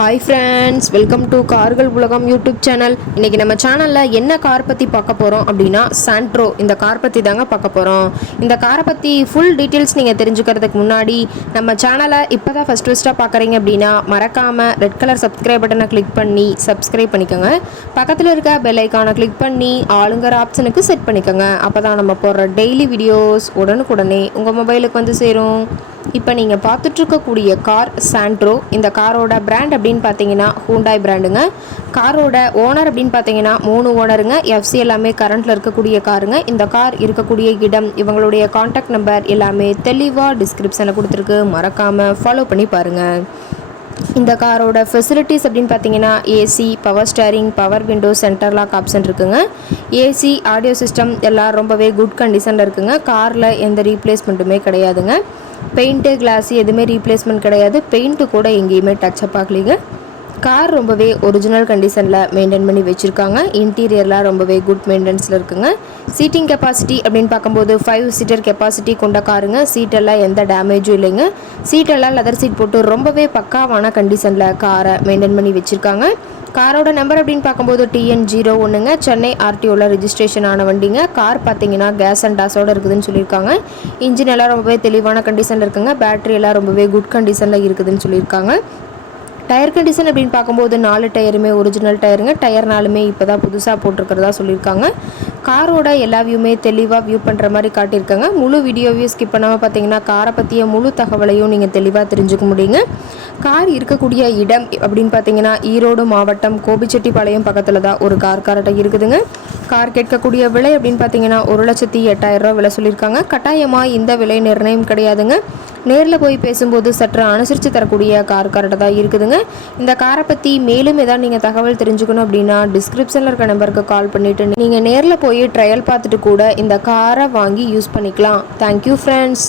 Hi friends, welcome to கார்கள் உலகம் YouTube channel. இன்றைக்கி நம்ம சேனலில் என்ன கார் பற்றி பார்க்க போகிறோம் அப்படின்னா சாண்ட்ரோ இந்த கார் பற்றி தாங்க பார்க்க போகிறோம். இந்த காரை பற்றி ஃபுல் டீட்டெயில்ஸ் நீங்கள் தெரிஞ்சுக்கிறதுக்கு முன்னாடி நம்ம சேனலை இப்போ தான் ஃபஸ்ட்டாக பார்க்குறீங்க அப்படின்னா மறக்காமல் ரெட் கலர் சப்ஸ்கிரைப் பட்டனை கிளிக் பண்ணி சப்ஸ்கிரைப் பண்ணிக்கோங்க. பக்கத்தில் இருக்க பெல் ஐக்கானை கிளிக் பண்ணி ஆளுங்கிற ஆப்ஷனுக்கு செட் பண்ணிக்கோங்க. அப்போ தான் நம்ம போடுற டெய்லி வீடியோஸ் உடனுக்குடனே உங்கள் மொபைலுக்கு வந்து சேரும். இப்போ நீங்கள் பார்த்துட்ருக்கக்கூடிய கார் சாண்ட்ரோ. இந்த காரோட பிராண்ட் அப்படின்னு பார்த்தீங்கன்னா ஹூண்டாய் பிராண்டுங்க. காரோட ஓனர் அப்படின்னு பார்த்தீங்கன்னா 3 ஓனருங்க. எஃப்சி எல்லாமே கரண்ட்டில் இருக்கக்கூடிய காருங்க. இந்த கார் இருக்கக்கூடிய இடம், இவங்களுடைய காண்டாக்ட் நம்பர் எல்லாமே தெளிவாக டிஸ்கிரிப்ஷனில் கொடுத்துருக்கு. மறக்காமல் ஃபாலோ பண்ணி பாருங்கள். இந்த காரோட ஃபெசிலிட்டிஸ் அப்படின்னு பார்த்தீங்கன்னா AC, power steering, power window, centre lock option இருக்குங்க. ஏசி, ஆடியோ சிஸ்டம் எல்லாம் ரொம்பவே குட் கண்டிஷனில் இருக்குங்க. காரில் எந்த ரீப்ளேஸ்மெண்ட்டுமே கிடையாதுங்க. பெயிண்ட்டு, கிளாஸு எதுவுமே ரீப்ளேஸ்மெண்ட் கிடையாது. பெயிண்ட்டு கூட எங்கேயுமே டச்சப் ஆகலிங்க. கார் ரொம்பவே ஒரிஜினல் கண்டிஷனில் மெயின்டைன் பண்ணி வச்சுருக்காங்க. இன்டீரியர்லாம் ரொம்பவே குட் மெயின்டெனன்ஸில் இருக்குங்க. சீட்டிங் கெப்பாசிட்டி அப்படின்னு பார்க்கும்போது 5 சீட்டர் கெப்பாசிட்டி கொண்ட காருங்க. சீட்டெல்லாம் எந்த டேமேஜும் இல்லைங்க. சீட்டெல்லாம் லெதர் சீட் போட்டு ரொம்பவே பக்காவான கண்டிஷனில் காரை மெயின்டைன் பண்ணி வச்சுருக்காங்க. காரோட நம்பர் அப்படின்னு பார்க்கும்போது TN01ங்க. சென்னை RTOவில் ரிஜிஸ்ட்ரேஷன் ஆன வண்டிங்க. கார் பார்த்தீங்கன்னா கேஸ் அண்ட் டாஸோடு இருக்குதுன்னு சொல்லியிருக்காங்க. இன்ஜின் எல்லாம் ரொம்பவே தெளிவான கண்டிஷனில் இருக்குங்க. பேட்டரி எல்லாம் ரொம்பவே குட் கண்டிஷனில் இருக்குதுன்னு சொல்லியிருக்காங்க. டயர் கண்டிஷன் அப்படின்னு பார்க்கும்போது 4 டயருமே ஒரிஜினல் டயருங்க. டயர் 4மே இப்போ தான் புதுசாக போட்டிருக்கிறதா சொல்லியிருக்காங்க. காரோட எல்லா வியூமே தெளிவாக வியூ பண்ணுற மாதிரி காட்டியிருக்காங்க. முழு வீடியோவையும் ஸ்கிப் பண்ணாமல் பார்த்தீங்கன்னா காரை பற்றிய முழு தகவலையும் நீங்கள் தெளிவாக தெரிஞ்சுக்க முடியுங்க. கார் இருக்கக்கூடிய இடம் அப்படின்னு பார்த்தீங்கன்னா ஈரோடு மாவட்டம் கோபிச்செட்டிப்பாளையம் பக்கத்தில் தான் ஒரு கார் கரெக்டாக இருக்குதுங்க. கார் கேட்கக்கூடிய விலை அப்படின்னு பார்த்தீங்கன்னா 1,08,000 ரூபா விலை சொல்லியிருக்காங்க. கட்டாயமாக இந்த விலை நிர்ணயம் கிடையாதுங்க. நேரில் போய் பேசும்போது சற்று அனுசரித்து தரக்கூடிய கார் கரெக்டாக தான் இருக்குதுங்க. இந்த காரை பற்றி மேலும் ஏதாவது நீங்கள் தகவல் தெரிஞ்சுக்கணும் அப்படின்னா டிஸ்கிரிப்ஷனில் இருக்க நம்பருக்கு கால் பண்ணிவிட்டு நீங்கள் நேரில் போய் ட்ரையல் பார்த்துட்டு கூட இந்த காரை வாங்கி யூஸ் பண்ணிக்கலாம். Thank you friends.